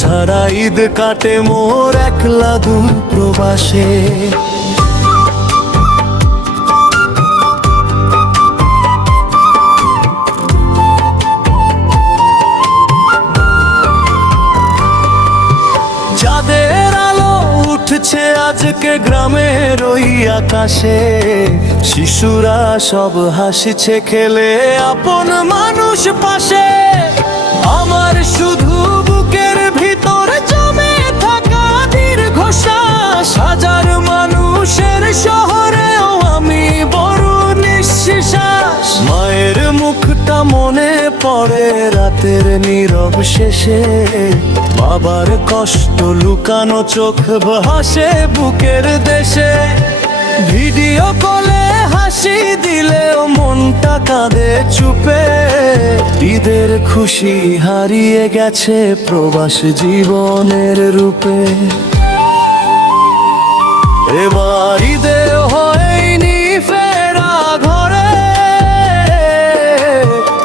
ছাড়া ঈদ কাটে মোর একলা দূর প্রবাসে। চাঁদের আলো উঠছে আজকে গ্রামের ওই আকাশে, শিশুরা সব হাসছে খেলে আপন মানুষ পাশে। আমার শুধু বুকের ভিতর জমে থাকা দীর্ঘশ্বাস, হাজার মানুষের শহরেও আমি বড় নিঃশ্বাস। মায়ের মুখটা মনে পড়ে রাতের নীরব শেষে, বাবার কষ্ট লুকানো চোখ ভাসে বুকের দেশে। ভিডিও কলে হাসি দিলেও মনটা কাঁদে চুপে, ঈদের খুশি হারিয়ে গেছে প্রবাস জীবনের রূপে। এবার ঈদে হয়নি ফেরা ঘরে,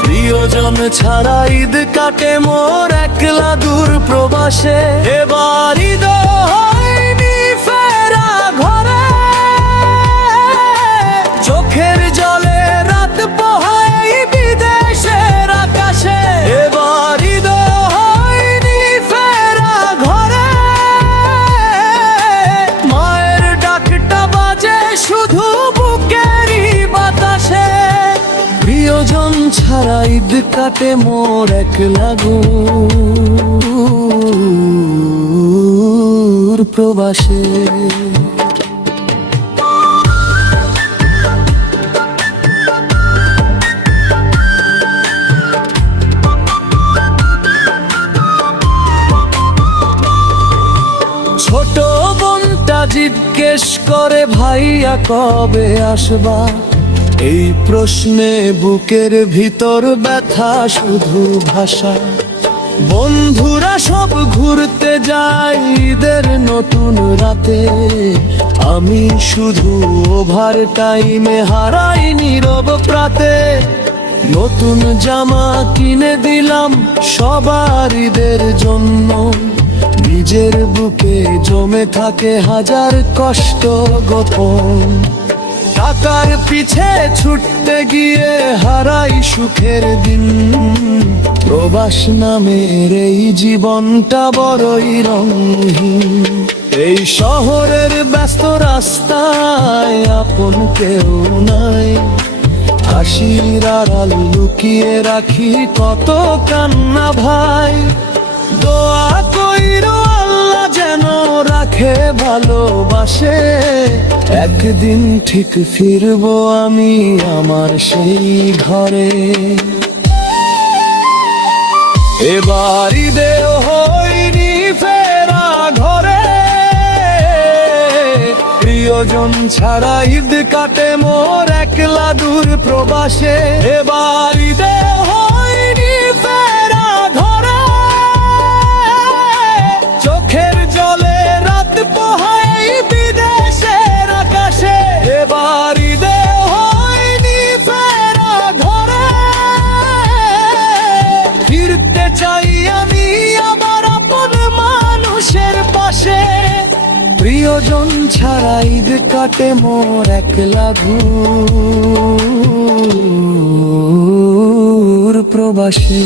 প্রিয়জন ছাড়া ঈদ কাটে মোর একলা দূর প্রবাসে। এবার ঈদ হয়নি ফেরা ঘরে, চোখের জলে রাত পোহাই বিদেশের আকাশে। এবার ঈদ হয়নি ফেরা ঘরে, মায়ের ডাকটা বাজে শুধু বুকেরই বাতাসে। প্রিয়জন ছাড়া ঈদ কাটে মোর একলা দূর প্রবাসে। ছোট বোনটা জিজ্ঞেস করে ভাইয়া কবে আসবা, এই প্রশ্নে বুকের ভিতর ব্যথা শুধু ভাষা। বন্ধুরা সব ঘুরতে যায় ঈদের নতুন রাতে, আমি শুধু ওভার টাইমে হারাই নীরব প্রাতে। নতুন জামা কিনে দিলাম সবার ঈদের জন্য, নিজের বুকে জমে থাকে হাজার কষ্ট গোপন। টাকার পিছে ছুটতে গিয়ে হারাই সুখের দিন, প্রবাস নামের এই জীবনটা বড়ই রঙহীন। এই শহরের ব্যস্ত রাস্তায় আপন কেউ নাই, হাসির আড়াল লুকিয়ে রাখি কত কান্না ভাই। দোয়া কইরো আল্লাহ যেন রাখে ভালোবাসে, একদিন ঠিক ফিরবো আমি আমার সেই ঘরে। এবার ঈদে হয়নি ফেরা ঘরে, প্রিয়জন ছাড়া ঈদ কাটে মোর একলা দূর প্রবাসে। এবার ঈদে হয়নি ফেরা ঘরে, চোখের জলে রাত পোহাই বিদেশের আকাশে। এবার ঈদে হয়নি ফেরা ঘরে, ফিরতে চাই আমি আবার আপন মানুষের পাশে। প্রিয়জন ছাড়া ঈদ কাটে মোর একলা দূর প্রবাসে।